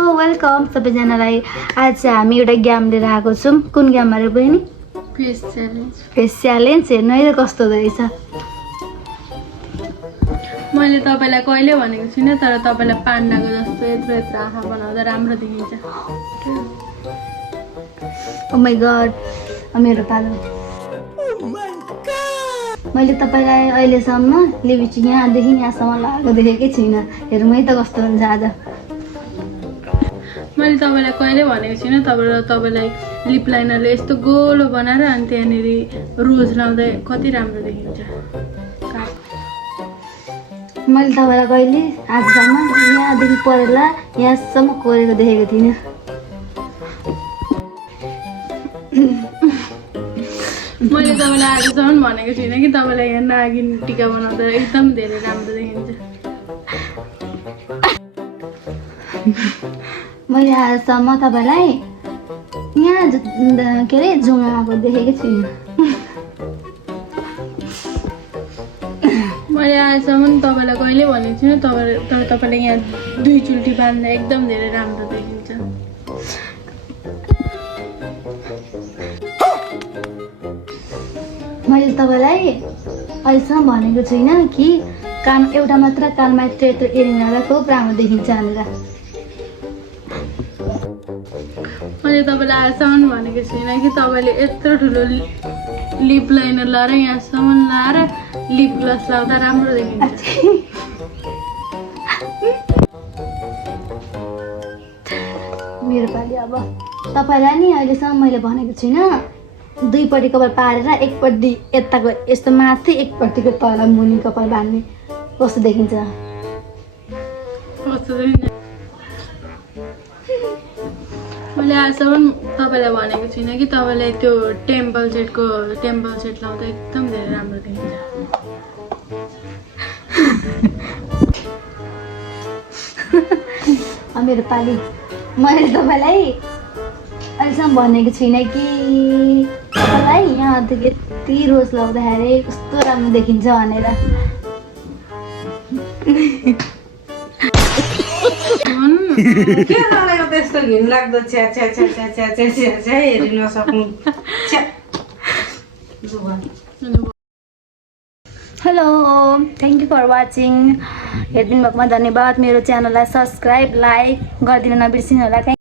Welcome सबैजनालाई। आज चाहिँ हामी एउटा गेम लिएर आएको छौँ। कुन गेम अरे बहिनी? Face challenge. फेस च्यालेन्ज हेर्नु है कस्तो रहेछ। मैले तपाईँलाई कहिले भनेको छुइनँ, तर तपाईँलाई पान्डाको जस्तो यत्रो यत्रो आँखा बनाउँदा राम्रो देखिन्छ। ओ माई गड, मेरो पालो। मैले तपाईँलाई अहिलेसम्म लिपस्टिक यहाँदेखि यहाँसम्म लगाएको देखेकै छुइनँ। हेरौँ है त कस्तो हुन्छ आज। मैले तपाईँलाई कहिले भनेको छुइनँ, तपाईँलाई लिप लाइनरले यस्तो गोलो बनाएर अनि त्यहाँनिर रोज लाउँदा कति राम्रो देखिन्छ। मैले तपाईँलाई कहिले आजसम्म यहाँदेखि परेर यहाँसम्म कोरेको देखेको थिइनँ। मैले तपाईँलाई आजसम्म भनेको छुइनँ कि तपाईँलाई यहाँ नागिन टिका बनाउँदा एकदम धेरै राम्रो देखिन्छ। मैले आजसम्म तपाईँलाई यहाँ के अरे जुङ्गा आएको देखेकै छुइनँ। मैले आजसम्म तपाईँलाई कहिले भनेको छुइनँ, तर तपाईँले यहाँ दुई चुल्टी बाँध्दा एकदम धेरै राम्रो देखिन्छ। मैले तपाईँलाई अहिलेसम्म भनेको छुइनँ कि कान एउटा मात्र कानमा यत्रो यत्रो इयरिङ लगाएर खुब राम्रो देखिन्छ भनेर। मैले तपाईँलाई आजसम्म भनेको छुइनँ कि तपाईँले यत्रो ठुलो लिप लाइनर लगाएर यहाँसम्म लगाएर लिप ग्लस लगाउँदा राम्रो देखिन्छ। मेरो पालि अब तपाईँलाई नि अहिलेसम्म मैले भनेको छुइनँ दुईपट्टि कपाल पारेर एकपट्टि यताको यस्तो माथि एकपट्टिको तल मुनि कपाल बाँध्ने कस्तो देखिन्छ। मैले आजसम्म तपाईँलाई भनेको छुइनँ कि तपाईँलाई त्यो टेम्पल सेट लाउँदा एकदम धेरै राम्रो देखिन्छ। मेरो पालि मैले तपाईँलाई अहिलेसम्म भनेको छुइनँ कि तपाईँलाई यहाँदेखि यति रोज लगाउँदाखेरि कस्तो राम्रो देखिन्छ भनेर। त्यस्तो घिन लाग्दो छ्या छ्या छ्या छ्या छ्या छ्या छ्या छ्या हेरि नसक्नु। Hello, thank you for watching. हेरिदिनु भएकोमा धन्यवाद। मेरो च्यानललाई सब्सक्राइब लाइक गरिदिन नबिर्सिनु होला।